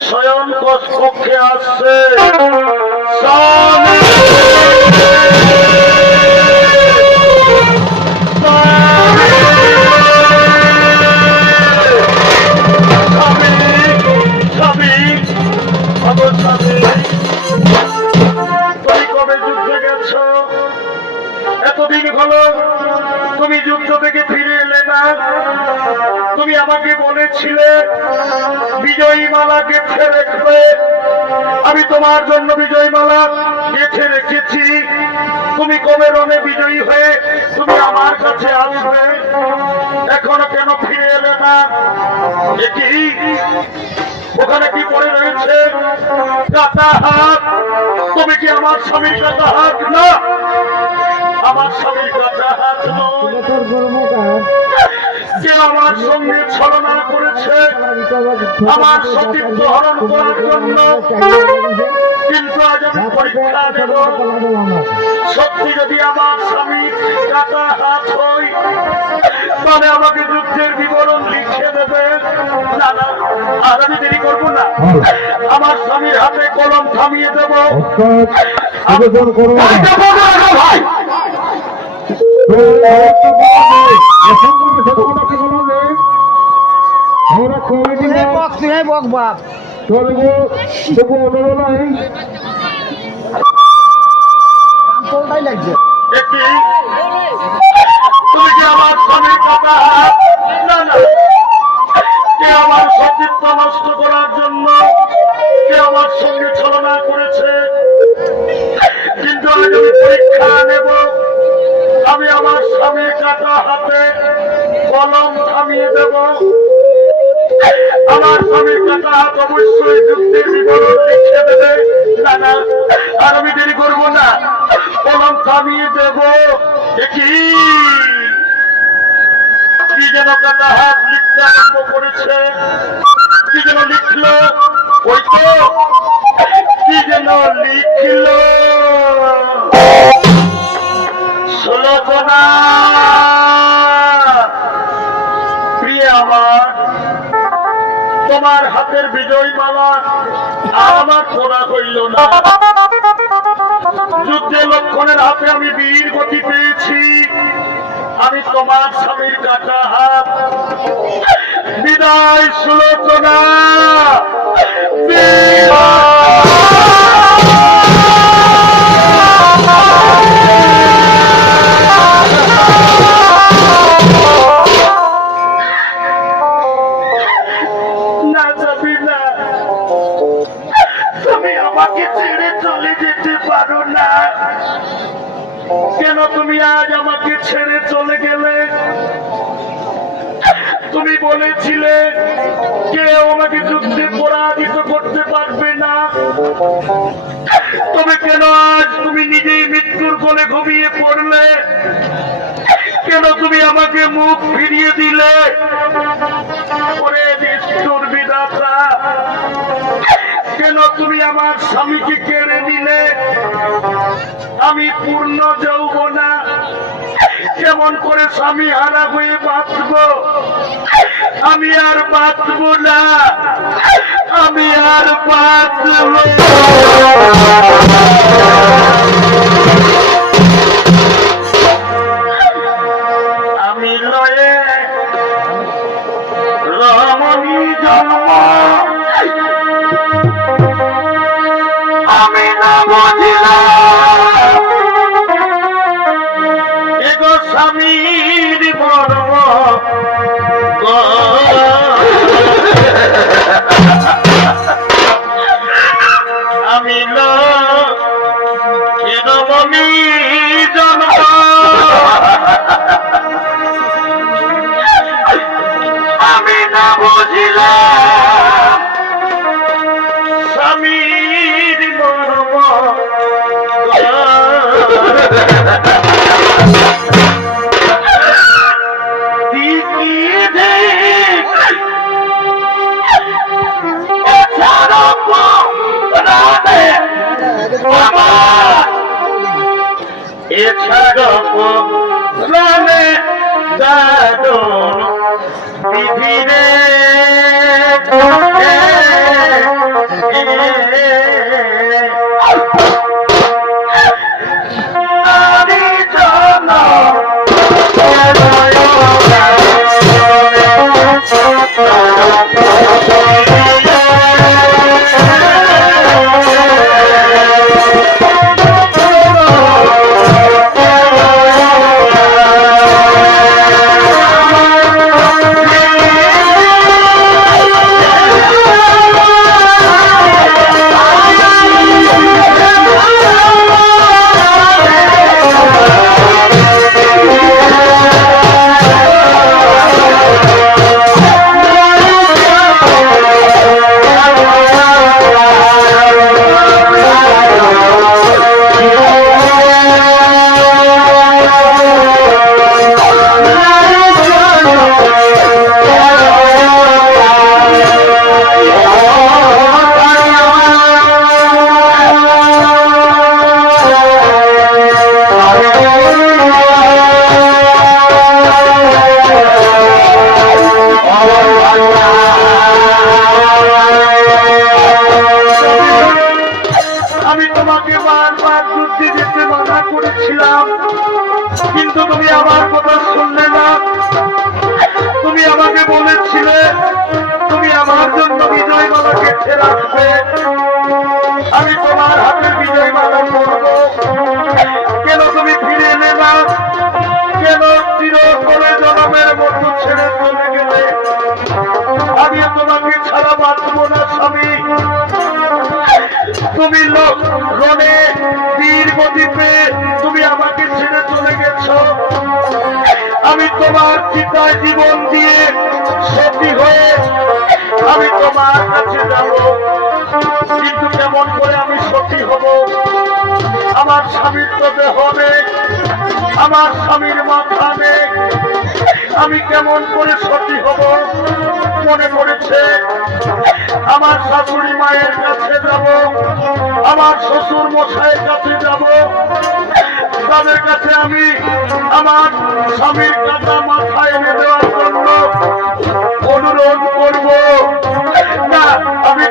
শয়ন কক্ষে আসছে তুমি কবে যুদ্ধে গেছ? এতদিন হলো তুমি যুদ্ধ থেকে ফিরে এলে না। তুমি আমাকে বলেছিলে বিজয়ী মালা গেঁথে রেখবে, আমি তোমার জন্য বিজয়ী মালা গেঁথে রেখেছি। তুমি কবে রণে বিজয়ী হয়ে তুমি আমার কাছে আসবে, এখনো কেন ফিরে এলে না? এটি ওখানে কি পড়ে রয়েছে? কাটা হাত। তুমি কি আমার স্বামীর কাটা হাত না? আমার স্বামীর কাটা হাত নয়। যে আমার সঙ্গে ছলনা করেছে আমার সতীত্ব হরণ করার জন্য, কিন্তু আজ আমি পরীক্ষা দেব সত্যি যদি আমার স্বামী কাটা হাত হই তাহলে আমাকে যুদ্ধের বিবরণ লিখে দেবে। না না, আর আমি দেরি করবো না, আমার স্বামীর হাতে কলম থামিয়ে দেব। ভাই তুমি কি আমার স্বামীর কথা? না না, কে আমার সতীত্ব নষ্ট করার জন্য কে আমার সঙ্গে ছলনা করেছে, কিন্তু আজ আমি পরীক্ষা নেব। আমি আমার স্বামীর কাটা হাতে কলম থামিয়ে দেব। আমার স্বামীর কাটা হাত অবশ্যই যুদ্ধের বিবরণ লিখে দেবে। না না, আর আমি দেরি করবো না, কলম থামিয়ে দেব। কি যেন কাটা হাত লিখতে আরম্ভ করেছে, কি যেন লিখলো, ওই তো কি যেন লিখল, সুলোচনা প্রিয় আমার, তোমার হাতের বিজয় মালা আমার পড়া হইল না। যুদ্ধে লক্ষণের হাতে আমি বীর গতি পেয়েছি, আমি তোমার স্বামীর কাটা হাত। বিদায় সুলোচনা, কেন তুমি আজ আমাকে ছেড়ে চলে গেলে? তুমি বলেছিলে কেউ আমাকে যুদ্ধে পরাজিত করতে পারবে না, তবে কেন আজ তুমি নিজেই মৃত্যুর কোলে ঘুমিয়ে পড়লে? কেন তুমি আমাকে মুখ ফিরিয়ে দিলে? ওরে নিষ্ঠুর বিধাতা, কেন তুমি আমার স্বামীকে কেড়ে নিলে? আমি পূর্ণ যৌবনা, কেমন করে স্বামী হারা হয়ে বাঁচব? আমি আর বাঁচব না, আমি আর বাঁচব। আমি লয়ে রমণী জন্ম, আমি না বুঝলাম এগো স্বামীর মর্ম। আমি রমণী জন্ম, আমি না বুঝলাম স্বামীর মর্ম। এছাড়া বিধিরে তুমি আমার কথা শুনলে না। তুমি আমাকে বলেছিলে তুমি আমার জন্য বিজয়মালা গেঁথে রাখবে, আমি তোমার হাতে বিজয়মালা করবো। কেন তুমি ফিরে এলে না? কেন চিরতরে জনমের মতো ছেড়ে চলে গেলে? আমি তোমাকে ছাড়া বাঁচবো না স্বামী। তুমি রণে বীর গতিতে তুমি আমাকে ছেড়ে চলে গেছ। আমি তোমার চিতায় জীবন দিয়ে সতী হয়ে আমি তোমার কাছে যাব, কিন্তু কেমন করে আমি সতী হব? আমার স্বামীর তো দেহ নেই, আমার স্বামীর মাথা নেই, আমি কেমন করে সতী হব? মনে পড়েছে আমার শাশুড়ি মায়ের কাছে যাব, আমার শ্বশুর মশাইয়ের কাছে যাব, তাদের কাছে আমি আমার স্বামীর কাটা মাথা এনে দেওয়ার জন্য অনুরোধ করব। না, আমি